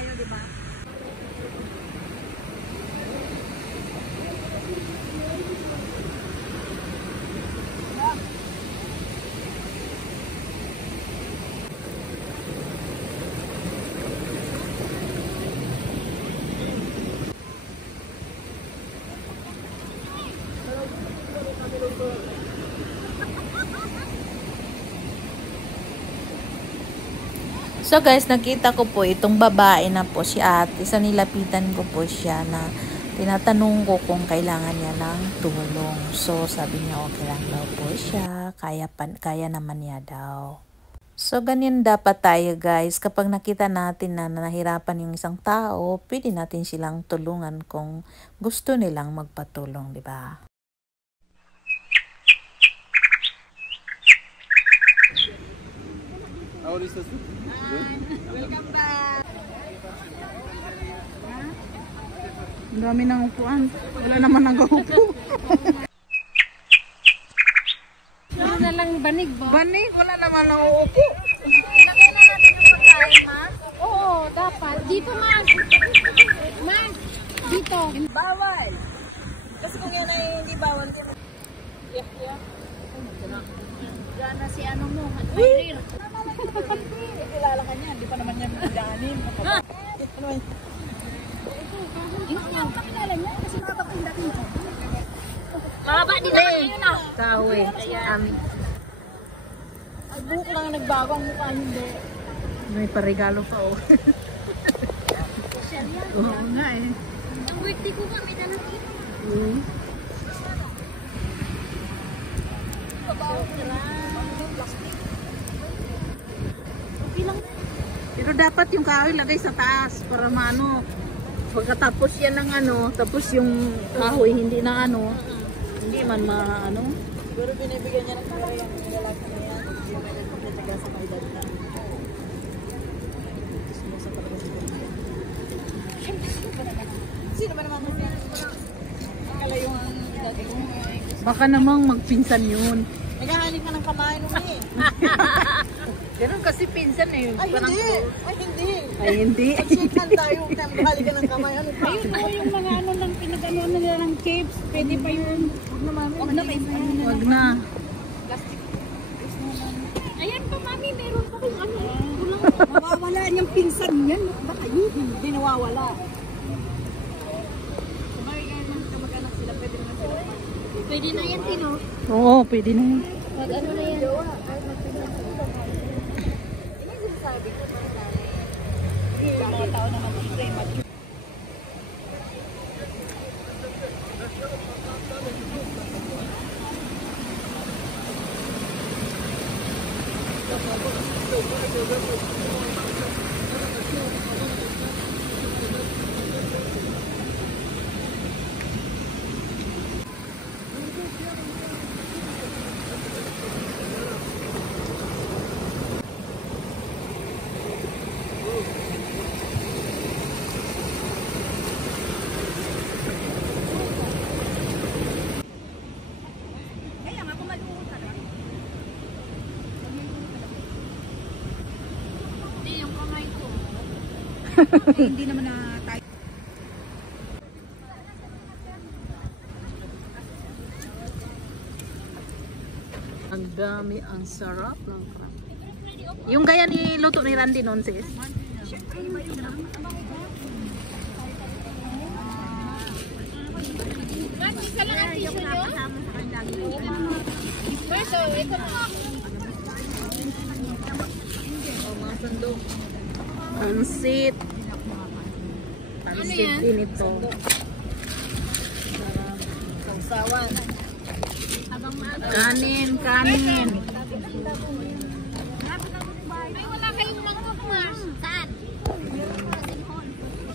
kayo, di ba? So guys, nakita ko po itong babae na po si ate. So nilapitan ko po siya na tinatanong ko kung kailangan niya ng tulong. So sabi niya okay lang daw po siya. Kaya naman niya daw. So ganyan dapat tayo guys. Kapag nakita natin na nahirapan yung isang tao, pwede natin silang tulungan kung gusto nilang magpatulong, di ba? Welcome back! Ang dami ng upuan. Wala naman nag-upo. Ano na lang banig ba? Banig, wala naman nag-upo. Ilagay na natin yung pagkain, ma? Oo, dapat. Dito, ma. Ma, dito. Bawal. Kasi kung yan ay hindi bawal. Yeah. Diyan na si ano mo, Admirer. Kilala ka niya. Hindi pa naman niya magdaanin. Pakilala niya kasi makapagpinda dito. Mahaba din naman yun ah. Kahoy. Amin. Ay, buhok lang ang nagbago ang mukha hindi. May parigalo pa oh. Siya yan. Oo nga eh. Ang birthday ko nga, may dalang ito. Pabaw ka lang. Plastic. Okay lang. Pero dapat yung kahoy lagay sa taas para maano. Pagkatapos yan ng ano, tapos yung kahoy hindi na ano, hindi man maano. Pero binibigyan niya ng pera yung lalaki na yan. Hindi naman yan magtataga sa may edad na. Sino ba naman yan? Akala yung edad mo. Baka namang magpinsan yun. Naghahanin ka ng kamay nung eh. Ganun kasi pinsan eh. Ay, hindi. Ay, hindi. Ay, hindi. Shake hand tayo. Hali ka ng kamay. Ano pa? Ayun o, yung mga ano ng pinag-ano nila ng capes. Pwede pa yun. Huwag na, mami. Huwag na, Huwag na. Ayan pa, mami. Meron pa kung ano. Mawawala niyang pinsan yan. Baka yun. Hindi nawawala. Pwede na yan, Tino. Oo, pwede na yun. Mag ano na yan. Mga tao naman dito eh. Hindi naman na tayo. Ang dami, ang sarap ng crab. Yung gaya ni luto ni Randy noon sis. Isa lang ang tissue nyo? Pwede, ito po. Mga sandok. Pansit. Pansit din ito. Sausawan. Kanin, kanin. Ay, wala kayong magkukumas. Saan?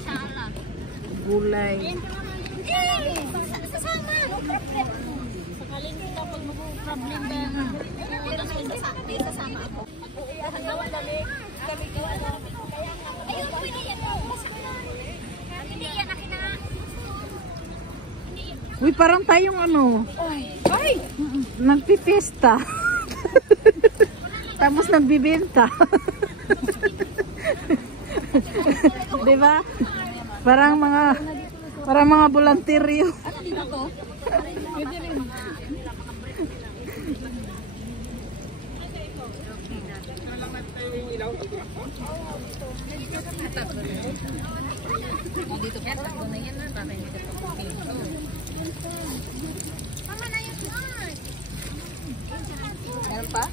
Saan? Gulay. Sasama. Sakaling ko kapag mag-problem ba? Sasama ako. Hanggawan dali. Kami gawa na. Ayun, pwede yan. Hindi yan akin na. Uy, parang tayong ano. Ay! Nagpipista. Tapos nagbibenta. Di ba? Parang mga volunteeryo. Dito pa takbo na yan na para hindi ka Mama na yung smart. Meron pa?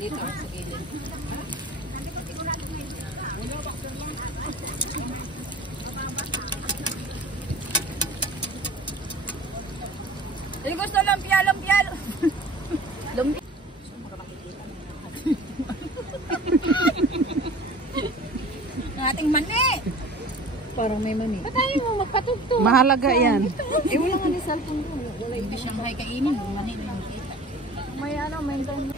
Dito sa gilid. Yung gusto lumpia. Lumpia. Ang ating mani! Parang may mani. Ba't tayo mo magpatugtog? Mahalaga yan. Wala nga ni Saltong ko. Wala yung Shanghai kainin. Mani na yung kita. May time.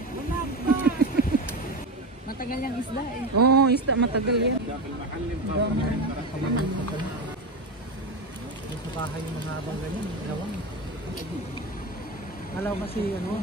Matagal yung isda eh. Oo, isda matagal yan. Sa bahay yung mga abang ganyan, gawang. Alaw kasi ano,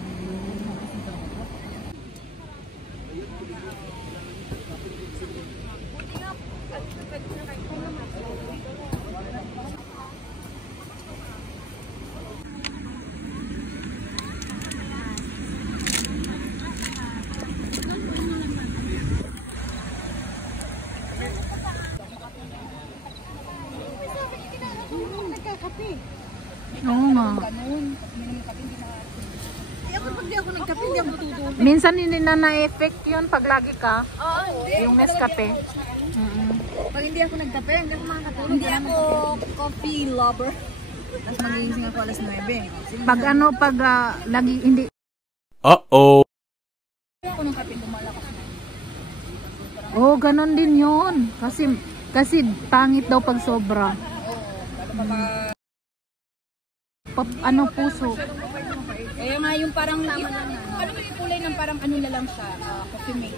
Oo nga. Minsan hindi na-effect yun pag lagi ka. Yung Nescafe. Pag hindi ako nagkape, hindi ako makakatulog. Hindi ako coffee lover. Tapos magigising ako alas 9. Pag lagi hindi. Uh-oh. Ako ng kape lumalakas. Oo, ganon din yun. Kasi pangit daw pag sobra. Puso. Kaya nga yung parang, parang yung kulay ng parang ano na lang siya, coffee mate.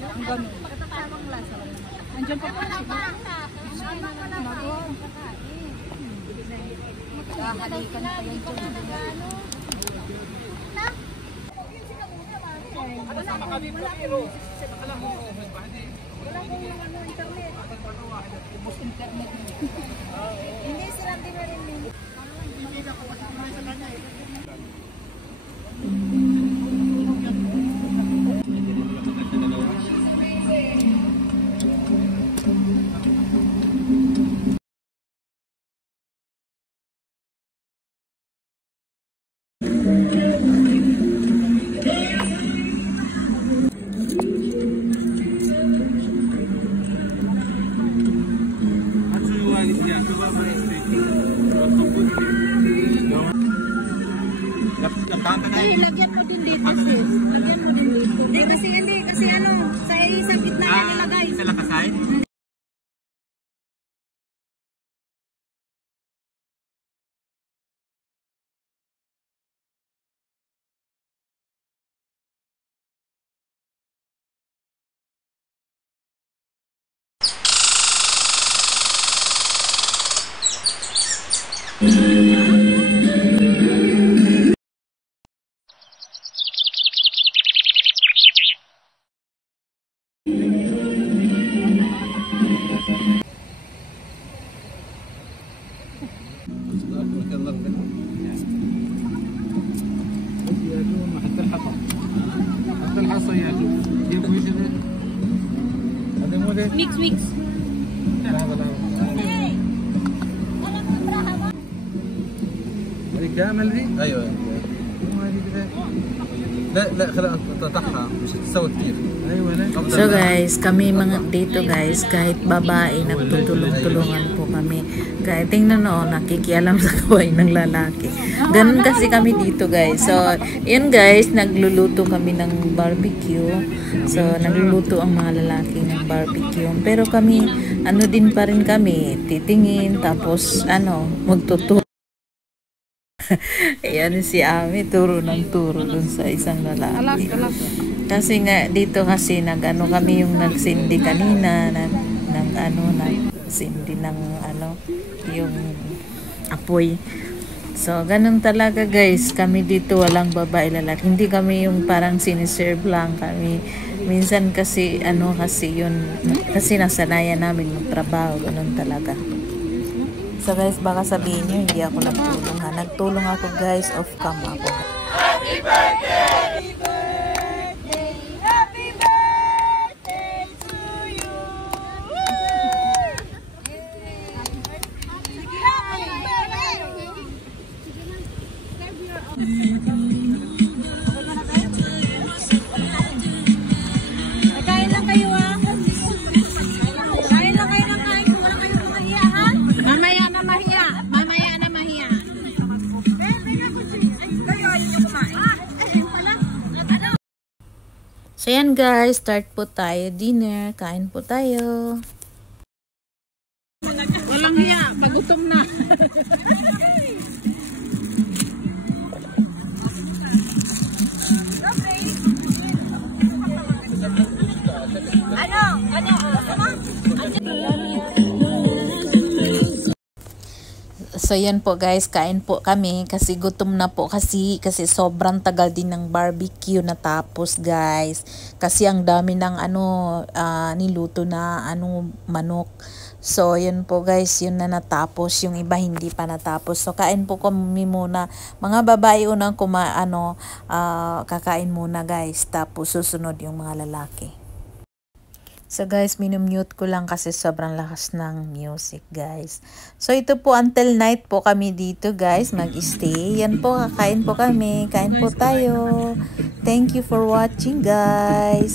Ang ganun. Andiyan pa po siya. Kakalikan pa yun siya. Hindi sila din na rin. Lagyan mo din dito, sis. Lagyan mo din dito. Kasi ano, sa gitna yan nilagay. sa lakasay. Mix. الكامل دي؟ ايوه لا خليها تطحها مش تسوي كثير. ايوه So guys, kami mga dito guys, kahit babae, nagtutulong-tulungan po kami. Kahit tingnan o, nakikialam sa gawain ng lalaki. Ganun kasi kami dito guys. So, yun guys, nagluluto kami ng barbecue. So, nagluluto ang mga lalaki ng barbecue. Pero kami, ano din pa rin kami, titingin, tapos magtuturo. Ayan si Ami, turo ng turo dun sa isang lalaki. Kasi nga, dito kasi kami yung nagsindi kanina, nagsindi ng yung apoy. So, ganun talaga guys, kami dito walang babae lalaki. Hindi kami yung parang siniserve lang kami. Minsan kasi, kasi nasanayan namin magtrabaho, ganun talaga. So guys, baka sabihin nyo, hindi ako nagtulong ha. Nagtulong ako guys, off cam ako. Happy birthday! Happy birthday! Happy birthday to you! Kain lang kayo ah. Kain lang kayo ng kain. Kung wala kayong mga hiya ha. Mamaya na mahiya. Mamaya na mahiya. So yan guys, start po tayo dinner. Kain po tayo. Walang hiya. Pagutom na. So yan po guys, kain po kami kasi gutom na po kasi sobrang tagal din ng barbecue natapos guys. Kasi ang dami ng niluto na manok. So yun po guys, yun na natapos, yung iba hindi pa natapos. So kain po kami muna. Mga babae unang kakain muna guys, tapos susunod yung mga lalaki. So guys, minumute ko lang kasi sobrang lakas ng music guys. So ito po until night po kami dito guys, mag-stay. Yan po, kakain po kami. Kain po tayo. Thank you for watching guys.